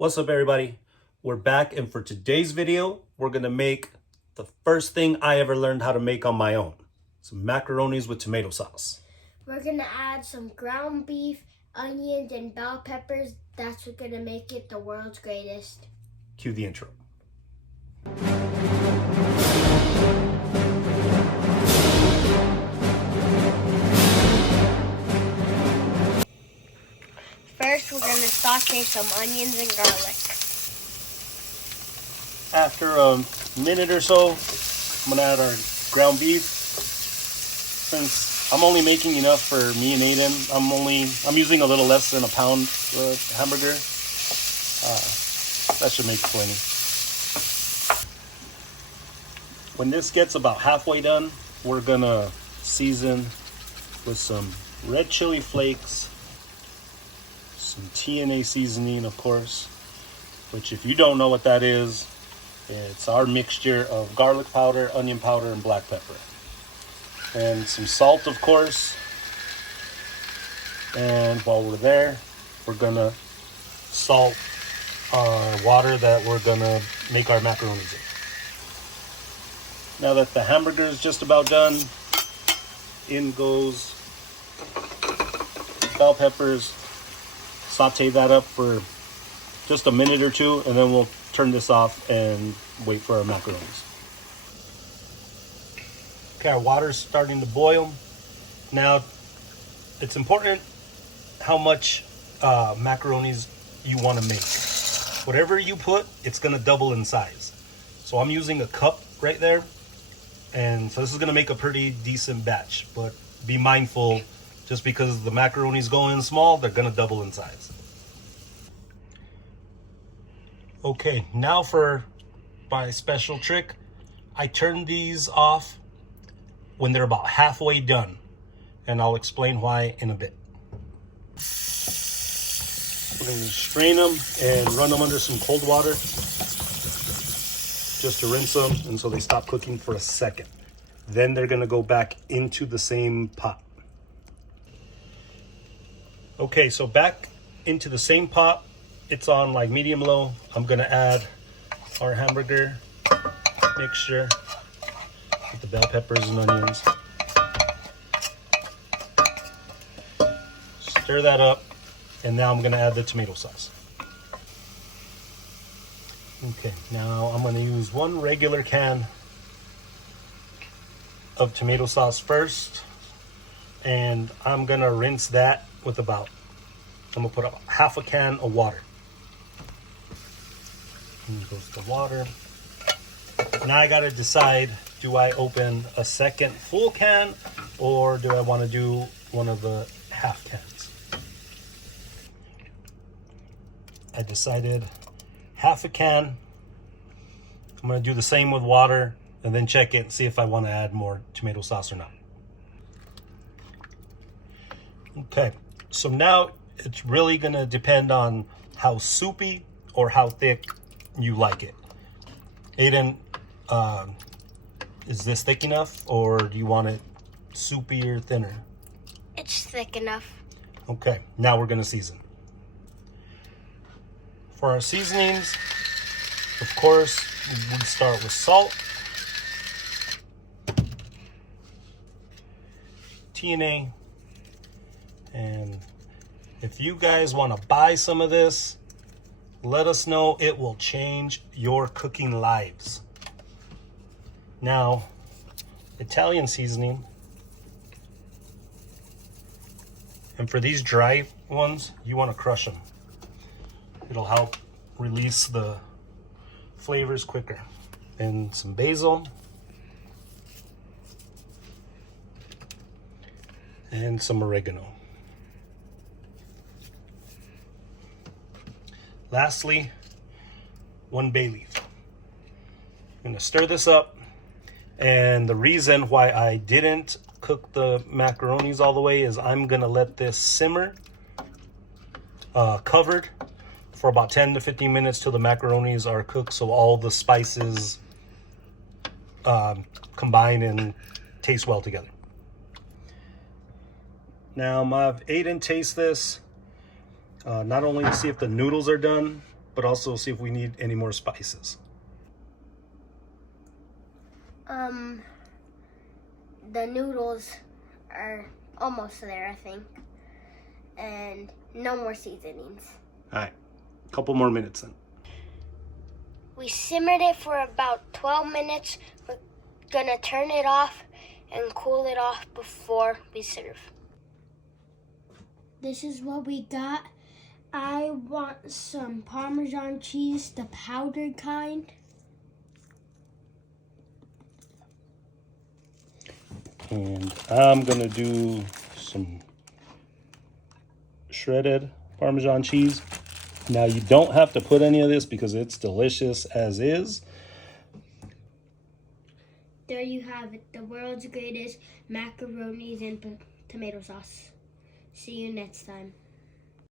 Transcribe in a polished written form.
What's up, everybody? We're back, and for today's video, we're gonna make the first thing I ever learned how to make on my own. Some macaronis with tomato sauce. We're gonna add some ground beef, onions, and bell peppers. That's what's gonna make it the world's greatest. Cue the intro. First, we're gonna saute some onions and garlic. After a minute or so, I'm gonna add our ground beef. Since I'm only making enough for me and Aiden, I'm using a little less than a pound hamburger. That should make plenty. When this gets about halfway done, we're gonna season with some red chili flakes, some TNA seasoning, of course, which if you don't know what that is, it's our mixture of garlic powder, onion powder, and black pepper. And some salt, of course. And while we're there, we're gonna salt our water that we're gonna make our macaronis in. Now that the hamburger is just about done, in goes bell peppers. Saute that up for just a minute or two, and then we'll turn this off and wait for our macaronis. Okay, our water's starting to boil. Now, it's important how much macaronis you want to make. Whatever you put, it's going to double in size. So I'm using a cup right there. And so this is going to make a pretty decent batch. But be mindful, just because the macaronis go in small, they're going to double in size. Okay, now for my special trick. I turn these off when they're about halfway done, and I'll explain why in a bit. We're going to strain them and run them under some cold water just to rinse them, and so they stop cooking for a second. Then they're going to go back into the same pot. Okay, so back into the same pot. It's on like medium low. I'm going to add our hamburger mixture with the bell peppers and onions. Stir that up, and now I'm going to add the tomato sauce. Okay, now I'm going to use one regular can of tomato sauce first, and I'm going to rinse that with I'm going to put up half a can of water. And goes the water. Now I got to decide, do I open a second full can, or do I want to do one of the half cans? I decided half a can. I'm going to do the same with water and then check it and see if I want to add more tomato sauce or not. Okay, so now it's really going to depend on how soupy or how thick you like it. Aiden, is this thick enough, or do you want it soupy or thinner? It's thick enough. Okay, now we're gonna season. For our seasonings, of course, we start with salt, TNA, and if you guys want to buy some of this, let us know. It will change your cooking lives. Now, Italian seasoning. And for these dry ones, you want to crush them. It'll help release the flavors quicker. And some basil. And some oregano. Lastly, one bay leaf. I'm going to stir this up. And the reason why I didn't cook the macaronis all the way is I'm going to let this simmer covered for about 10 to 15 minutes till the macaronis are cooked, so all the spices combine and taste well together. Now I'm going to have Aiden taste this, not only to see if the noodles are done, but also see if we need any more spices. The noodles are almost there, I think. And no more seasonings. All right, a couple more minutes then. We simmered it for about 12 minutes. We're gonna turn it off and cool it off before we serve. This is what we got. I want some Parmesan cheese, the powdered kind. And I'm gonna do some shredded Parmesan cheese. Now you don't have to put any of this because it's delicious as is. There you have it, the world's greatest macaronis and tomato sauce. See you next time.